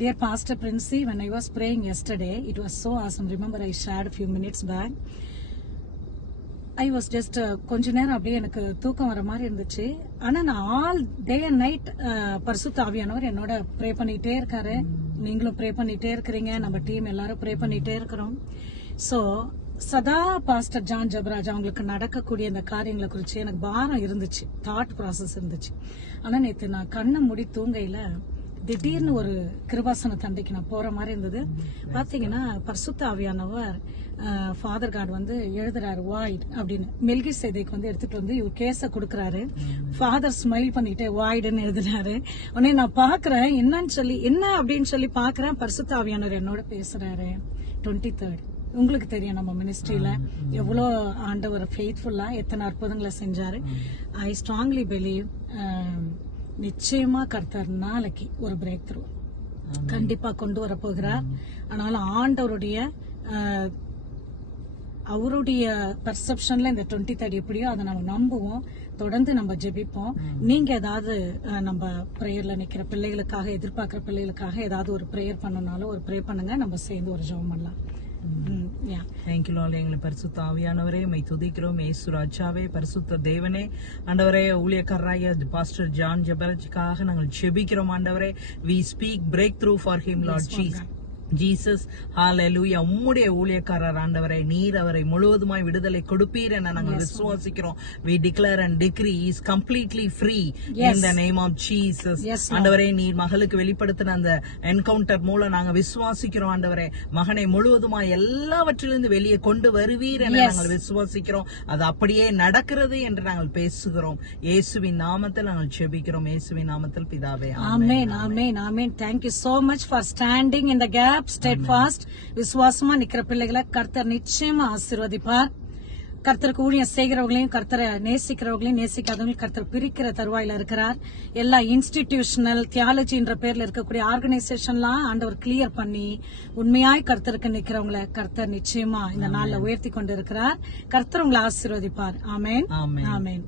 Dear Pastor Princey, when I was praying yesterday, it was so awesome. Remember, I shared a few minutes back. I was just கொஞ்ச நேரம் அப்படியே எனக்கு தூக்கம் வர மாதிரி இருந்துச்சு. ஆனா நான் ஆல் டே அண்ட் நைட் பரிசுத்த ஆவியானவர் என்னோட ப்ரே பண்ணிட்டே இருக்காரு. நீங்களும் ப்ரே பண்ணிட்டே இருக்கிறீங்க, நம்ம டீம் எல்லாரும் ப்ரே பண்ணிட்டே இருக்கிறோம். ஸோ சதா பாஸ்டர் ஜான் ஜபராஜ் அவங்களுக்கு நடக்கக்கூடிய இந்த காரியங்களை குறிச்சு எனக்கு பாரம் இருந்துச்சு, தாட் ப்ராசஸ் இருந்துச்சு. ஆனா நேற்று நான் கண்ணை மூடி தூங்கையில திடீர்னு ஒரு கிருபாசன தண்டைக்கு நான் போற மாதிரி இருந்தது. பாத்தீங்கன்னா பரிசுத்த ஆவியானவர் ஃபாதர் காட் வந்து எழுதுறாரு வாய்ட் அப்படின்னு. மெல்கி சேதைக்கு வந்து எடுத்துட்டு வந்து இவர் கேஸ கொடுக்கறாரு. ஃபாதர் ஸ்மைல் பண்ணிட்டு வாய்டுன்னு எழுதுறாரு. உடனே நான் பாக்குறேன் என்னன்னு சொல்லி என்ன அப்படின்னு சொல்லி பாக்குறேன். பரிசுத்த ஆவியானவர் என்னோட பேசுறாரு. 23rd உங்களுக்கு தெரியும் நம்ம மினிஸ்ட்ரியில எவ்வளோ ஆண்டவர் ஃபெய்த்ஃபுல்லா எத்தனை அற்புதங்களை செஞ்சாரு. ஐ ஸ்ட்ராங்லி பிலீவ் நிச்சயமா கர்த்தர் நாளைக்கு ஒரு பிரேக் த்ரூ கண்டிப்பா கொண்டு வர போகிறார். ஆனாலும் ஆண்டவருடைய அவருடைய பர்செப்ஷன்ல இந்த 23rd எப்படியோ அதை நம்ம நம்புவோம். தொடர்ந்து நம்ம ஜெபிப்போம். நீங்க ஏதாவது நம்ம பிரேயர்ல நிக்கிற பிள்ளைகளுக்காக, எதிர்பார்க்கிற பிள்ளைகளுக்காக ஏதாவது ஒரு பிரேயர் பண்ணனாலும் ஒரு ப்ரே பண்ணுங்க, நம்ம சேர்ந்து ஒரு ஜெபம் பண்ணலாம். Thank you Lord. எங்களை பரிசுத்த ஆவியானவரே மை துதிக்கிறோம். ஏசு ராஜாவே, பரிசுத்த தேவனே, ஆண்டவரே, ஊழியக்காரராகிய பாஸ்டர் ஜான் ஜபராஜுக்காக நாங்கள் ஜெபிக்கிறோம். ஆண்டவரே, we speak breakthrough for him, Lord Jesus. ஹalleluya. உம்முடைய ஊழியக்காரர் ஆண்டவரே, நீர் அவரை முழுவதுமாய் விடுதலை கொடுப்பீர் என நாங்கள் விசுவாசிக்கிறோம். we declare and decree he is completely free in the name of Jesus. ஆண்டவரே, நீர் மகளுக்கு வெளிப்படுத்தின அந்த என்கவுண்டர் மூலம் நாங்கள் விசுவாசிக்கிறோம். ஆண்டவரே, மகனை முழுவதுமாய் எல்லாவற்றிலிருந்து வெளியே கொண்டு வருவீர் என நாங்கள் விசுவாசிக்கிறோம். அது அப்படியே நடக்கிறது என்று நாங்கள் பேசுகிறோம். இயேசுவின் நாமத்தில் நாங்கள் ஜெபிக்கிறோம். இயேசுவின் நாமத்தில் பிதாவே, ஆமென், ஆமென், ஆமென். Thank you so much for standing in the gap. Steadfast, விசுவாசமா நிக்கிற பிள்ளைகளை கர்த்தர் நிச்சயமா ஆசீர்வதிப்பார். கர்த்தருக்கு ஊழியம் செய்கிறவர்களையும் கர்த்தரை நேசிக்கிறவர்களையும் நேசிக்காதவங்களையும் கர்த்தர் பிரிக்கிற தருவாயில இருக்கிறார். எல்லா இன்ஸ்டிடியூஷனல் தியாலஜின்ற பேர்ல இருக்கக்கூடிய ஆர்கனைசேஷன்லாம் ஆண்டவர் கிளியர் பண்ணி உண்மையாய் கர்த்தருக்கு நிக்கிறவங்களை கர்த்தர் நிச்சயமா இந்த நாள்ல உயர்த்தி கொண்டு இருக்கிறார். கர்த்தர் உங்களை ஆசீர்வதிப்பார். ஆமென், ஆமென்.